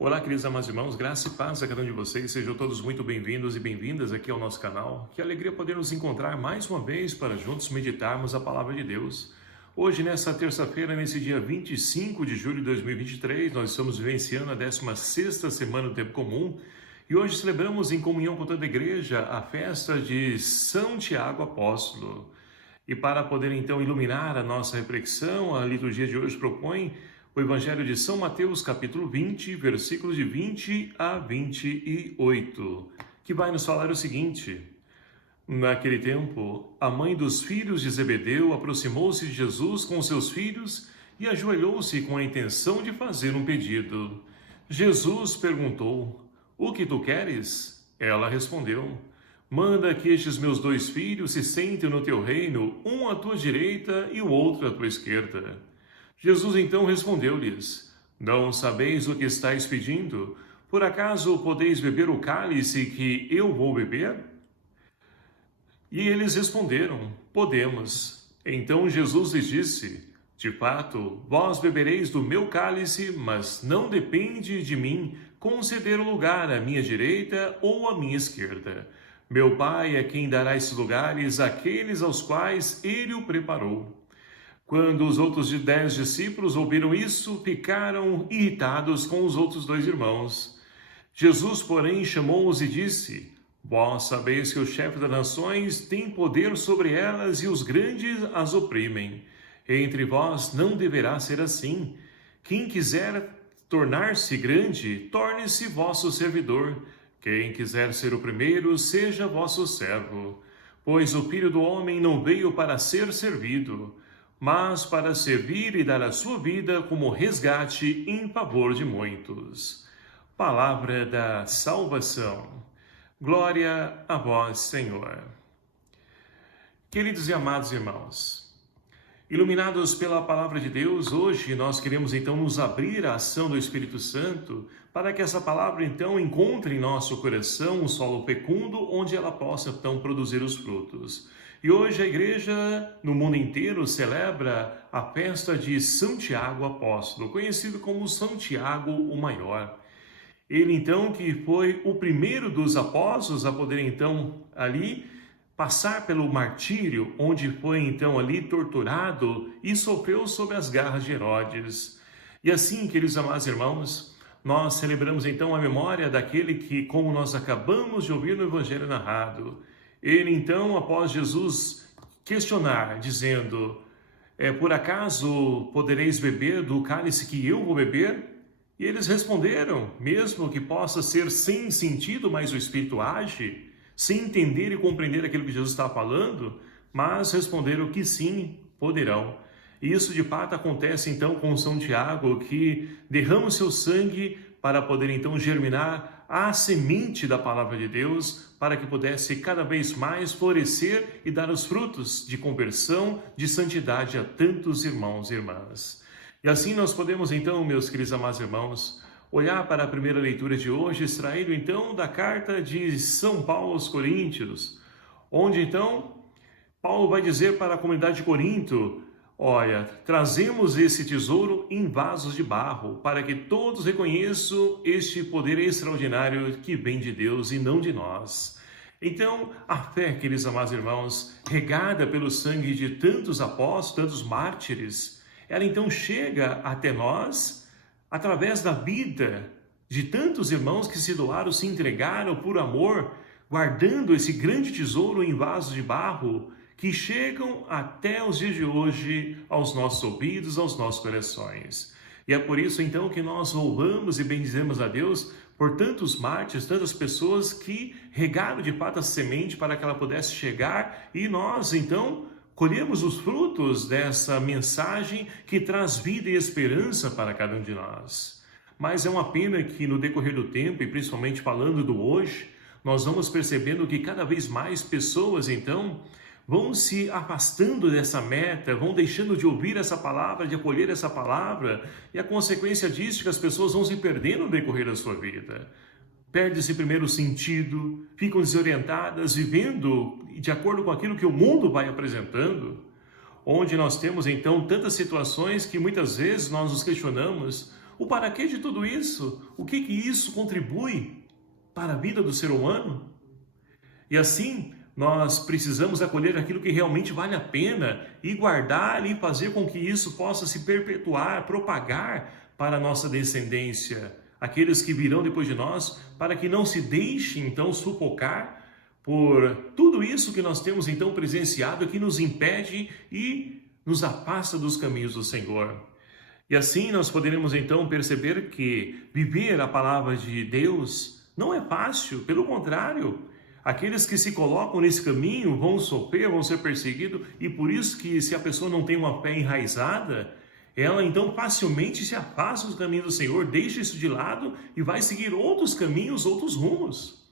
Olá, queridos amados irmãos, graça e paz a cada um de vocês. Sejam todos muito bem-vindos e bem-vindas aqui ao nosso canal. Que alegria poder nos encontrar mais uma vez para juntos meditarmos a palavra de Deus. Hoje, nessa terça-feira, nesse dia 25 de julho de 2023, nós estamos vivenciando a 16ª semana do Tempo Comum e hoje celebramos em comunhão com toda a igreja a festa de São Tiago Apóstolo. E para poder então iluminar a nossa reflexão, a liturgia de hoje propõe o Evangelho de São Mateus, capítulo 20, versículos de 20 a 28, que vai nos falar o seguinte: Naquele tempo, a mãe dos filhos de Zebedeu aproximou-se de Jesus com seus filhos e ajoelhou-se com a intenção de fazer um pedido. Jesus perguntou: O que tu queres? Ela respondeu: Manda que estes meus 2 filhos se sentem no teu reino, um à tua direita e o outro à tua esquerda. Jesus então respondeu-lhes: Não sabeis o que estáis pedindo? Por acaso podeis beber o cálice que eu vou beber? E eles responderam: Podemos. Então Jesus lhes disse: De fato, vós bebereis do meu cálice, mas não depende de mim conceder o lugar à minha direita ou à minha esquerda. Meu Pai é quem dará esses lugares àqueles aos quais ele o preparou. Quando os outros 10 discípulos ouviram isso, ficaram irritados com os outros 2 irmãos. Jesus, porém, chamou-os e disse: Vós sabeis que os chefes das nações têm poder sobre elas e os grandes as oprimem. Entre vós não deverá ser assim. Quem quiser tornar-se grande, torne-se vosso servidor. Quem quiser ser o primeiro, seja vosso servo. Pois o Filho do Homem não veio para ser servido, mas para servir e dar a sua vida como resgate em favor de muitos. Palavra da salvação. Glória a vós, Senhor. Queridos e amados irmãos, iluminados pela palavra de Deus, hoje nós queremos então nos abrir à ação do Espírito Santo para que essa palavra então encontre em nosso coração um solo fecundo onde ela possa então produzir os frutos. E hoje a igreja no mundo inteiro celebra a festa de São Tiago Apóstolo, conhecido como São Tiago o Maior. Ele então que foi o primeiro dos apóstolos a poder então ali passar pelo martírio, onde foi então ali torturado e sofreu sob as garras de Herodes. E assim, queridos amados irmãos, nós celebramos então a memória daquele que, como nós acabamos de ouvir no Evangelho narrado, ele então, após Jesus questionar, dizendo: Por acaso podereis beber do cálice que eu vou beber? E eles responderam, mesmo que possa ser sem sentido, mas o Espírito age, sem entender e compreender aquilo que Jesus estava falando, mas responderam que sim, poderão. E isso de fato acontece então com São Tiago, que derrama o seu sangue para poder então germinar a semente da palavra de Deus, para que pudesse cada vez mais florescer e dar os frutos de conversão, de santidade a tantos irmãos e irmãs. E assim nós podemos então, meus queridos amados irmãos, olhar para a primeira leitura de hoje, extraído então da carta de São Paulo aos Coríntios, onde então Paulo vai dizer para a comunidade de Corinto: Olha, trazemos esse tesouro em vasos de barro, para que todos reconheçam este poder extraordinário que vem de Deus e não de nós. Então, a fé, queridos amados irmãos, regada pelo sangue de tantos apóstolos, tantos mártires, ela então chega até nós através da vida de tantos irmãos que se doaram, se entregaram por amor, guardando esse grande tesouro em vasos de barro, que chegam até os dias de hoje aos nossos ouvidos, aos nossos corações. E é por isso então que nós louvamos e bendizemos a Deus por tantos mártires, tantas pessoas que regaram de fato a semente para que ela pudesse chegar, e nós então colhemos os frutos dessa mensagem que traz vida e esperança para cada um de nós. Mas é uma pena que no decorrer do tempo, e principalmente falando do hoje, nós vamos percebendo que cada vez mais pessoas então vão se afastando dessa meta, vão deixando de ouvir essa palavra, de acolher essa palavra, e a consequência disso é que as pessoas vão se perdendo no decorrer da sua vida. Perde-se primeiro o sentido, ficam desorientadas, vivendo de acordo com aquilo que o mundo vai apresentando, onde nós temos então tantas situações que muitas vezes nós nos questionamos: O para quê de tudo isso? O que isso contribui para a vida do ser humano? E assim, nós precisamos acolher aquilo que realmente vale a pena e guardar e fazer com que isso possa se perpetuar, propagar para a nossa descendência, aqueles que virão depois de nós, para que não se deixem então sufocar por tudo isso que nós temos então presenciado, que nos impede e nos afasta dos caminhos do Senhor. E assim nós poderemos então perceber que viver a palavra de Deus não é fácil, pelo contrário, aqueles que se colocam nesse caminho vão sofrer, vão ser perseguidos, e por isso que se a pessoa não tem uma fé enraizada, ela então facilmente se afasta dos caminhos do Senhor, deixa isso de lado e vai seguir outros caminhos, outros rumos.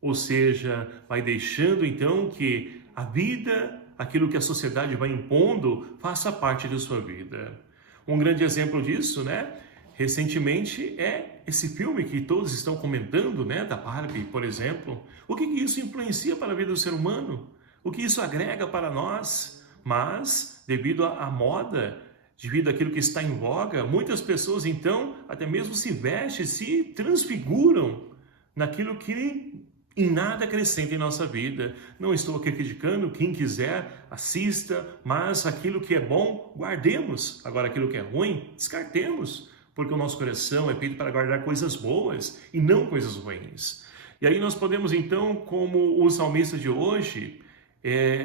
Ou seja, vai deixando então que a vida, aquilo que a sociedade vai impondo, faça parte de sua vida. Um grande exemplo disso, né? Recentemente é esse filme que todos estão comentando, né? Da Barbie, por exemplo. O que isso influencia para a vida do ser humano? O que isso agrega para nós? Mas, devido à moda, devido àquilo que está em voga, muitas pessoas então até mesmo se vestem, se transfiguram naquilo que em nada acrescenta em nossa vida. Não estou aqui criticando, quem quiser assista, mas aquilo que é bom, guardemos. Agora aquilo que é ruim, descartemos, porque o nosso coração é feito para guardar coisas boas e não coisas ruins. E aí nós podemos então, como o salmista de hoje,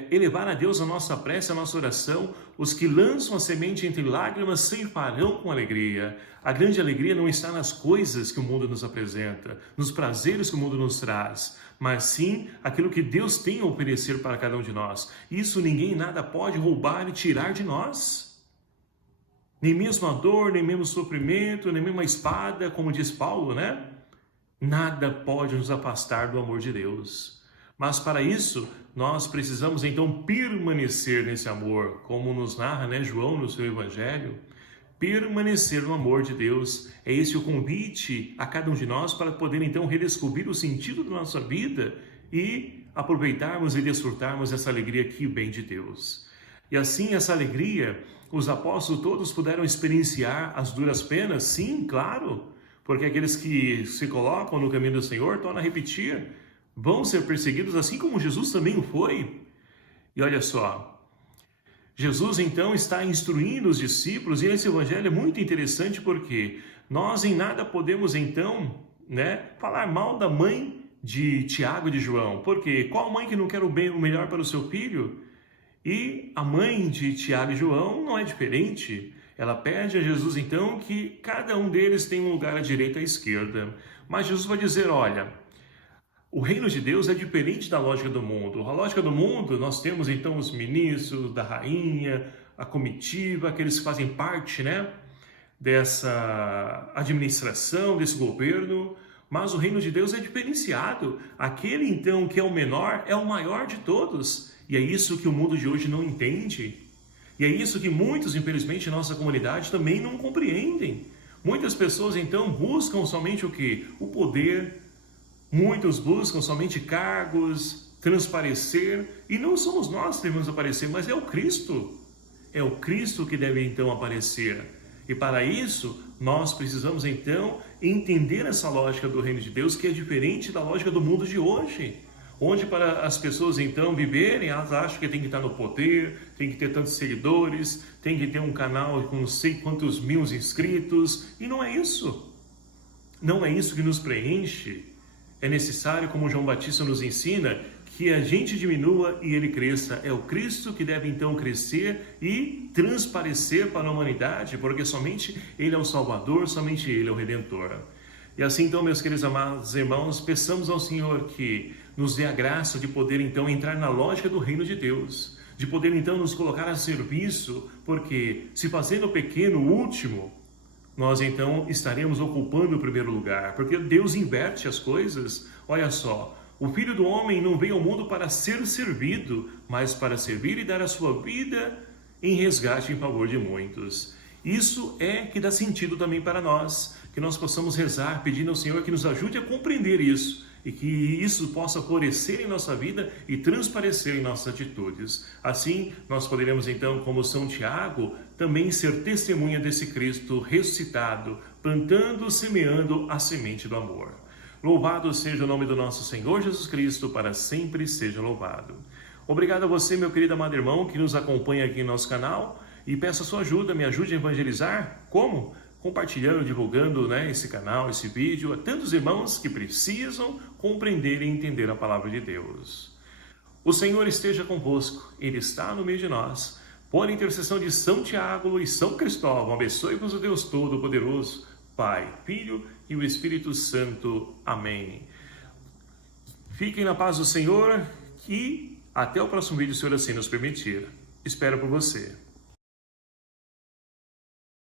elevar a Deus a nossa prece, a nossa oração. Os que lançam a semente entre lágrimas ceifarão com alegria. A grande alegria não está nas coisas que o mundo nos apresenta, nos prazeres que o mundo nos traz, mas sim aquilo que Deus tem a oferecer para cada um de nós. Isso ninguém nada pode roubar e tirar de nós. Nem mesmo a dor, nem mesmo o sofrimento, nem mesmo a espada, como diz Paulo, né? Nada pode nos afastar do amor de Deus. Mas para isso, nós precisamos então permanecer nesse amor, como nos narra, né, João no seu Evangelho. Permanecer no amor de Deus. É esse o convite a cada um de nós para poder então redescobrir o sentido da nossa vida e aproveitarmos e desfrutarmos essa alegria que vem de Deus. E assim, essa alegria, os apóstolos todos puderam experienciar as duras penas, sim, claro, porque aqueles que se colocam no caminho do Senhor, torna a repetir, vão ser perseguidos assim como Jesus também o foi. E olha só, Jesus então está instruindo os discípulos, e esse evangelho é muito interessante porque nós em nada podemos então, né, falar mal da mãe de Tiago e de João, porque qual mãe que não quer o bem, o melhor para o seu filho? E a mãe de Tiago e João não é diferente. Ela pede a Jesus então que cada um deles tenha um lugar à direita e à esquerda. Mas Jesus vai dizer, olha, o reino de Deus é diferente da lógica do mundo. A lógica do mundo, nós temos então os ministros, da rainha, a comitiva, aqueles que fazem parte, né, dessa administração, desse governo. Mas o reino de Deus é diferenciado. Aquele então que é o menor é o maior de todos. E é isso que o mundo de hoje não entende. E é isso que muitos, infelizmente, em nossa comunidade também não compreendem. Muitas pessoas então buscam somente o quê? O poder. Muitos buscam somente cargos, transparecer, e não somos nós que devemos aparecer, mas é o Cristo. É o Cristo que deve então aparecer. E para isso, nós precisamos então entender essa lógica do reino de Deus, que é diferente da lógica do mundo de hoje. Onde para as pessoas então viverem, elas acham que tem que estar no poder, tem que ter tantos seguidores, tem que ter um canal com não sei quantos mil inscritos, e não é isso. Não é isso que nos preenche. É necessário, como João Batista nos ensina, que a gente diminua e ele cresça. É o Cristo que deve então crescer e transparecer para a humanidade, porque somente Ele é o Salvador, somente Ele é o Redentor. E assim então, meus queridos amados irmãos, peçamos ao Senhor que nos dê a graça de poder então entrar na lógica do reino de Deus, de poder então nos colocar a serviço, porque se fazendo pequeno o último, nós então estaremos ocupando o primeiro lugar, porque Deus inverte as coisas. Olha só, o Filho do Homem não veio ao mundo para ser servido, mas para servir e dar a sua vida em resgate em favor de muitos. Isso é que dá sentido também para nós, que nós possamos rezar pedindo ao Senhor que nos ajude a compreender isso, e que isso possa florescer em nossa vida e transparecer em nossas atitudes. Assim, nós poderemos então, como São Tiago, também ser testemunha desse Cristo ressuscitado, plantando, semeando a semente do amor. Louvado seja o nome do nosso Senhor Jesus Cristo, para sempre seja louvado. Obrigado a você, meu querido amado irmão, que nos acompanha aqui em nosso canal, e peço a sua ajuda, me ajude a evangelizar. Como? Compartilhando, divulgando, esse canal, esse vídeo, a tantos irmãos que precisam compreender e entender a palavra de Deus. O Senhor esteja convosco, Ele está no meio de nós. Por intercessão de São Tiago e São Cristóvão, abençoe-vos o Deus Todo-Poderoso, Pai, Filho e o Espírito Santo. Amém. Fiquem na paz do Senhor e até o próximo vídeo, se o Senhor assim nos permitir. Espero por você.